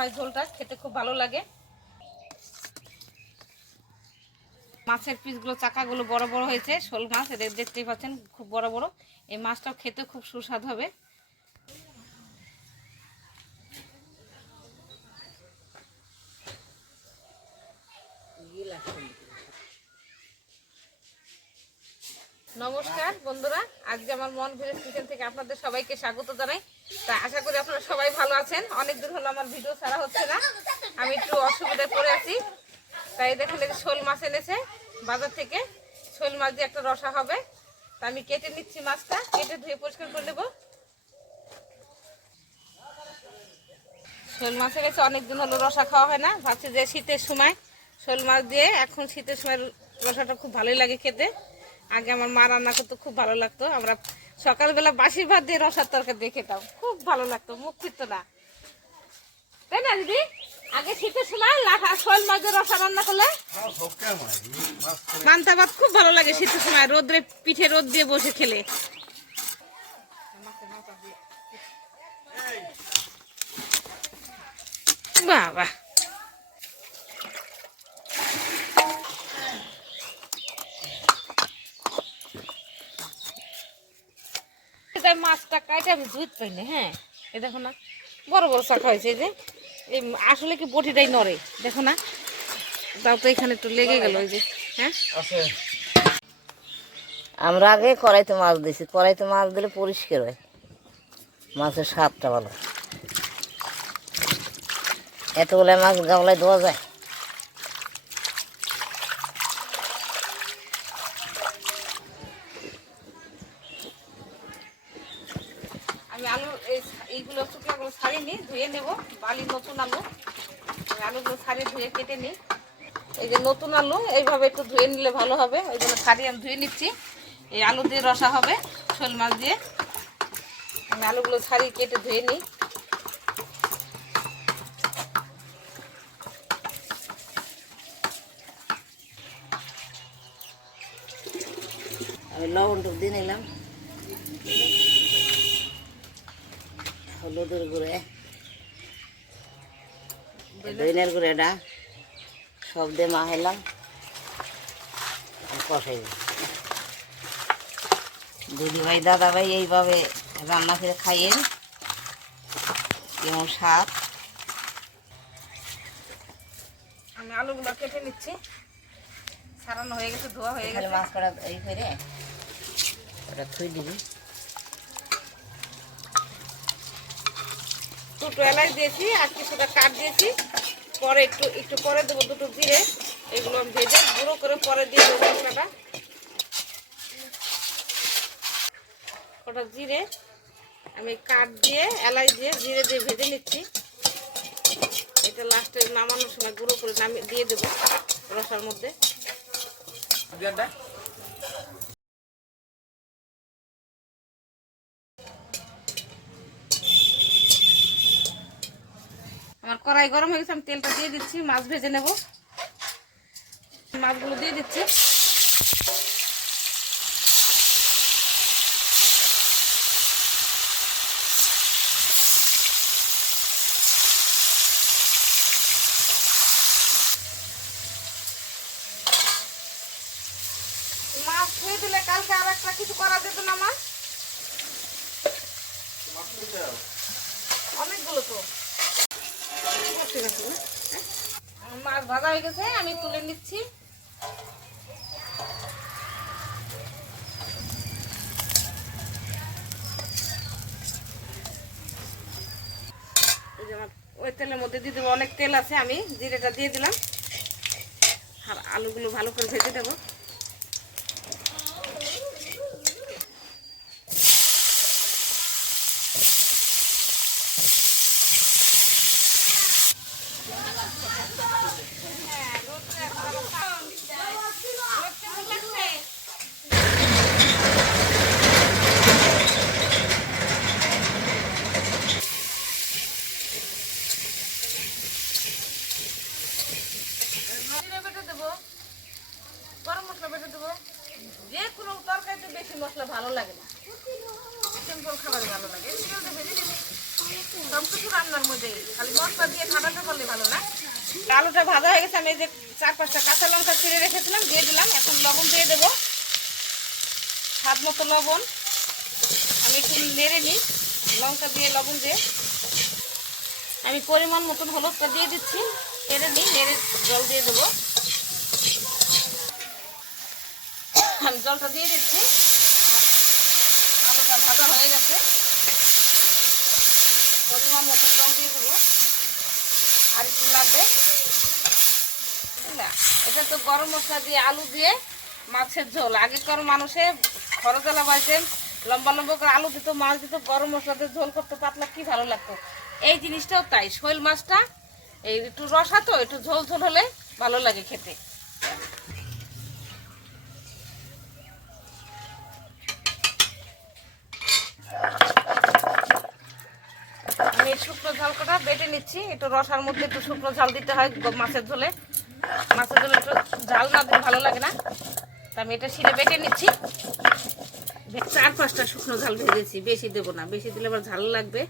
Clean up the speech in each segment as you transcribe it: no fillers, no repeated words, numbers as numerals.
হয় ঝোলটা, খেতে খুব ভালো লাগে। মাছের পিসগুলো চাকাগুলো বড় বড় হয়েছে, শোল মাছ এদের দেখতেই পাচ্ছেন খুব বড় বড়। এই মাছটাও খেতে খুব সুস্বাদু হবে। নমস্কার বন্ধুরা, আজকে আমার মন ভিলেজ কিচেন থেকে আপনাদের সবাইকে স্বাগত জানাই। তা আশা করি আপনারা সবাই ভালো আছেন। অনেকদিন হলো আমার ভিডিও ছাড়া হচ্ছে না, আমি একটু অসুবিধায় পড়ে আছি। তাই দেখেন শোল মাছ এনেছে বাজার থেকে, শোল মাছ দিয়ে একটা রসা হবে। তা আমি কেটে নিচ্ছি, মাছটা কেটে ধুয়ে পরিষ্কার করে নেব। শোল মাছের কাছে অনেকদিন হলো রসা খাওয়া হয় না, ভাবছি যে শীতের সময় শোল মাছ দিয়ে, এখন শীতের সময় রসাটা খুব ভালোই লাগে খেতে। আগে আমার মা রান্না করতে খুব ভালো লাগতো, আমরা সকালবেলা বাসি ভাত দিয়ে রসার তরকারি দিয়ে খেতাম, খুব ভালো লাগতো, মুখ ফিরতো না, তাই না দিদি? আগে শীতের সময় লাঠা শোল মাছের রসা রান্না করলে পান্তা ভাত খুব ভালো লাগে শীতের সময়, রোদ্রে পিঠে রোদ দিয়ে বসে খেলে। বাবা মাছটা কাটে আমি ধুইতে পাই না। হ্যাঁ, এ দেখো না বড় বড় শাখা হয়েছে, এই যে এই আসলে কি বটিটাই নড়ে, দেখো না? তাও তো এখানে একটু লেগে গেল, ওই যে। হ্যাঁ, আমরা আগে কড়াইতে মাছ দিয়েছি, কড়াইতে মাছ দিলে পরিষ্কার হয়, মাছের স্বাদটা ভালো। এতগুলো মাছ গামলায় ধোয়া যায়। আমি আলু এইগুলো শুকনাগুলো ছাড়িয়ে নিই, ধুয়ে নেব। বালি নতুন আলু, আলুগুলো ছাড়িয়ে ধুয়ে কেটে নিই। এই যে নতুন আলু, এইভাবে একটু ধুয়ে নিলে ভালো হবে, ওই জন্য ছাড়িয়ে আমি ধুয়ে নিচ্ছি। এই আলু দিয়ে রসা হবে শোল মাছ দিয়ে। আমি আলুগুলো ছাড়িয়ে কেটে ধুয়ে নিই। আমি লবণটুক দিয়ে নিলাম, হলুদের গুঁড়ে, দইনের গুঁড়েটা সব দিয়ে মাখাইলাম, কষাই। দিদি ভাই দাদা ভাই এইভাবে রান্না করে খাইয়েন, কেমন স্বাদ। আমি আলুগুলো কেটে নিচ্ছি, ছাড়ানো হয়ে গেছে, ধোয়া হয়ে গেছে। মাছ করা এই করে ওটা থুই দিবি। দুটো এলাচ দিয়েছি আর কিছুটা কাঠ দিয়েছি, পরে একটু একটু পরে দেবো দুটো জিরে। এগুলো আমি ভেজে গুঁড়ো করে পরে দিয়ে দেবো মশলাটা। ওটা জিরে আমি কাঠ দিয়ে, এলাচ দিয়ে, জিরে দিয়ে ভেজে নিচ্ছি। এটা লাস্টে নামানোর সময় গুঁড়ো করে নামিয়ে দিয়ে দেবো রসার মধ্যে। আমার কড়াই গরম হয়ে গেছে, আমি তেলটা দিয়ে দিচ্ছি, মাছ ভেজে নেব। মাছগুলো দিয়ে দিচ্ছি। মাছ ধুয়ে দিলে কালকে আর একটা কিছু করা যেত না আমার, অনেকগুলো তো। ঠিক আছে, মাছ ভাজা হয়ে গেছে, আমি তুলে নিচ্ছি। ওই তেলের মধ্যে দিয়ে দেবো, অনেক তেল আছে, আমি জিরেটা দিয়ে দিলাম আর আলুগুলো ভালো করে ভেজে দেবো। বেটে দেবো, গরম মশলা বেটে দেবো, যে কোনো তরকারিতে বেশি মশলা ভালো লাগে না, সিম্পল খাবার ভালো লাগে। তেলটা ভেজে দিবি, সব কিছু রান্নার মধ্যে খালি মশলা দিয়ে খাবারটা করলে ভালো না। আলুটা ভাজা হয়ে গেছে, আমি এই যে 4-5টা কাঁচা লঙ্কা ছিঁড়ে রেখেছিলাম দিয়ে দিলাম। এখন লবণ দিয়ে দেবো, স্বাদ মতো লবণ। আমি একটু নেড়ে নিই লঙ্কা দিয়ে, লবণ দিয়ে। আমি পরিমাণ মতন হলুদটা দিয়ে দিচ্ছি, নেড়ে নিই, নেড়ে জল দিয়ে দেবো। আমি জলটা দিয়ে দিচ্ছি, আলুটা ভাজা হয়ে গেছে। পরিমাণ মতন জল দিয়ে দেবো, আর একটু লাগবে। এটা তো গরম মশলা দিয়ে আলু দিয়ে মাছের ঝোল। আগেকার মানুষে খরচলা বাড়িতে লম্বা লম্বা করে আলু দিত, মাছ দিত, গরম মশলা দিয়ে ঝোল করতে, পাতলা কি ভালো লাগতো। এই জিনিসটাও তাই, শোল মাছটা এই একটু রসা তো, একটু ঝোল ঝোল হলে ভালো লাগে খেতে। আমি শুকনো ঝালটা বেটে নিচ্ছি, একটু রসার মধ্যে একটু শুকনো ঝাল দিতে হয় মাছের ঝোলে। মাছের ঝোলে একটু ঝাল না দিলে ভালো লাগে না, তা আমি এটা শিলে বেটে নিচ্ছি। 4-5টা শুকনো ঝাল ভেজেছি, বেশি দেবো না, বেশি দিলে আবার ঝাল লাগবে।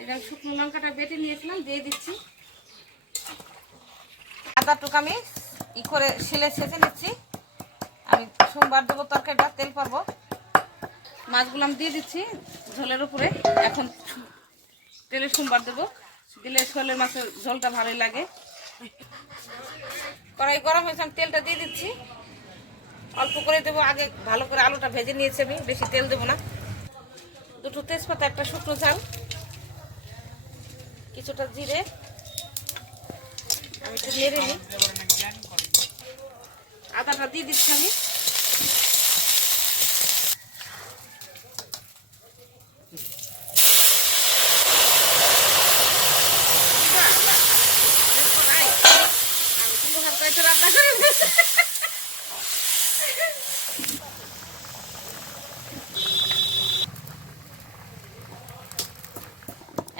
এটা শুকনো লঙ্কাটা বেটে নিয়েছিলাম, দিয়ে দিচ্ছি। আদা টুকু আমি করে শিলে ছেঁচে নিচ্ছি। আমি সোমবার দেবো তরকারিটা, তেল পারবো। মাছগুলো আমি দিয়ে দিচ্ছি ঝোলের উপরে। এখন তেলে সোমবার দেবো, দিলে শোলের মাছের ঝোলটা ভালোই লাগে। কড়াই গরম হয়েছে, আমি তেলটা দিয়ে দিচ্ছি। অল্প করে দেবো, আগে ভালো করে আলুটা ভেজে নিয়েছি আমি, বেশি তেল দেবো না। 2টো তেজপাতা, একটা শুকনো ঝাল, কিছুটা জিরে। আমি একটু নেড়ে নিই, আদাটা দিয়ে দিচ্ছি আমি। রান্না করে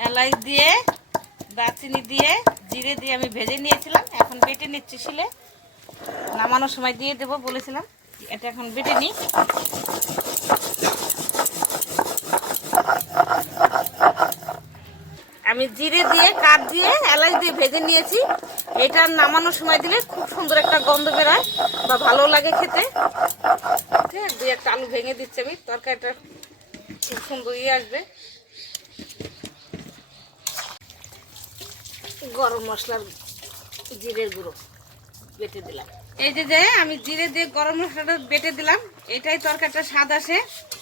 এলাচ দিয়ে, দারচিনি দিয়ে, জিরে দিয়ে আমি ভেজে নিয়েছিলাম। এখন বেটে নিচ্ছি শিলে, নামানোর সময় দিয়ে দেবো বলেছিলাম। এটা এখন বেটে নিই। আমি জিরে দিয়ে, কাঠ দিয়ে, এলাচ দিয়ে ভেজে নিয়েছি। এটা নামানোর সময় দিলে খুব সুন্দর একটা গন্ধ বেরোয় বা ভালো লাগে খেতে। 2-1টা আলু ভেঙে দিচ্ছি আমি, তরকারিটা খুব সুন্দর আসবে। গরম মশলার জিরের গুঁড়ো বেটে দিলাম। এই যে আমি জিরে দিয়ে গরম মশলাটা বেটে দিলাম, এটাই তরকারিটা স্বাদ আসে।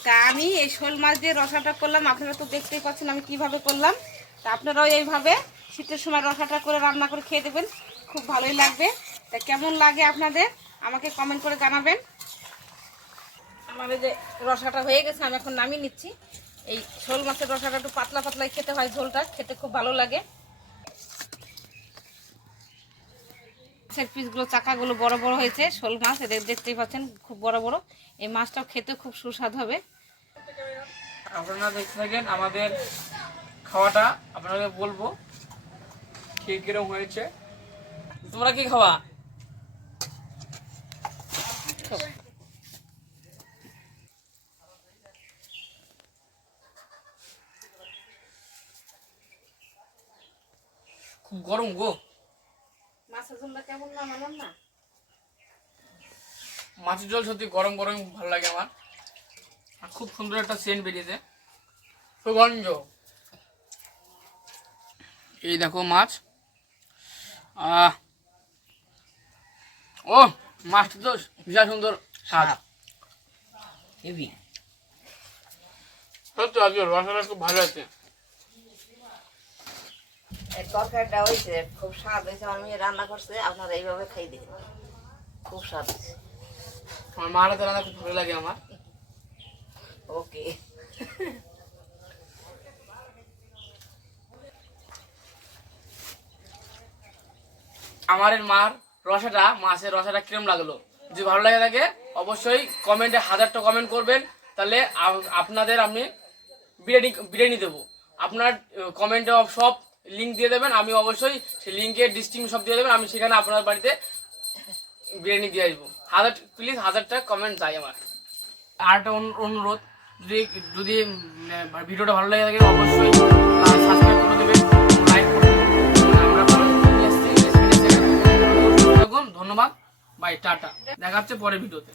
তা আমি এই শোল মাছ দিয়ে রসাটা করলাম, আপনারা তো দেখতেই পাচ্ছেন আমি কিভাবে করলাম। তা আপনারাও এইভাবে শীতের সময় রসাটা করে রান্না করে খেয়ে দেবেন, খুব ভালোই লাগবে। তা কেমন লাগে আপনাদের আমাকে কমেন্ট করে জানাবেন। আমার এই যে রসাটা হয়ে গেছে, আমি এখন নামিয়ে নিচ্ছি। এই শোল মাছের রসাটা একটু পাতলা পাতলাই খেতে হয়, ঝোলটা খেতে খুব ভালো লাগে। মাছের পিসগুলো, চাকাগুলো বড় বড় হয়েছে, শোল মাছ এদের দেখতেই পাচ্ছেন খুব বড় বড়। এই মাছটাও খেতে খুব সুস্বাদু হবে। আপনারা দেখতে থাকেন আমাদের খাওয়াটা, আপনাদের বলবো ঠিক কিরকম হয়েছে। তোমরা কি খাওয়া? খুব গরম গো। মাছের ঝোলটা কেমন নামালাম না? মাছের ঝোল সত্যি গরম গরম ভালো লাগে আমার, আর খুব সুন্দর একটা সেন্ট বেরিয়েছে, সুগন্ধ। এই দেখো মাছ, ও মাছটা তো বিশাল সুন্দর স্বাদ। সত্যি আজকে রসাটা খুব ভালো আছে। এই তরকারিটা হয়েছে খুব স্বাদ হয়েছে, আমার মেয়ে রান্না করছে, আপনারা এইভাবে খাই দিন, খুব স্বাদ হয়েছে। আমার মার হাতে রান্না খুব ভালো লাগে আমার। ওকে। আমার মার রসাটা, মাছের রসাটা কিরম লাগলো, যদি ভালো লাগে থাকে অবশ্যই কমেন্টে 1000টা কমেন্ট করবেন, তাহলে আপনাদের আমি বিরিয়ানি দেবো। আপনার কমেন্টে সব লিঙ্ক দিয়ে দেবেন, আমি অবশ্যই সেই লিঙ্কের ডিস্ট্রিক্ট সব দিয়ে দেবেন, আমি সেখানে আপনার বাড়িতে বিরিয়ানি দিয়ে আসবো। প্লিজ 1000টা কমেন্ট চাই আমার। আর একটা অনুরোধ, যদি যদি ভিডিওটা ভালো লাগে থাকে অবশ্যই সাবস্ক্রাইব করে দেবেন, লাইক করে দেবেন। আমরা ধন্যবাদ, বাই, টাটা, দেখা হচ্ছে পরের ভিডিওতে।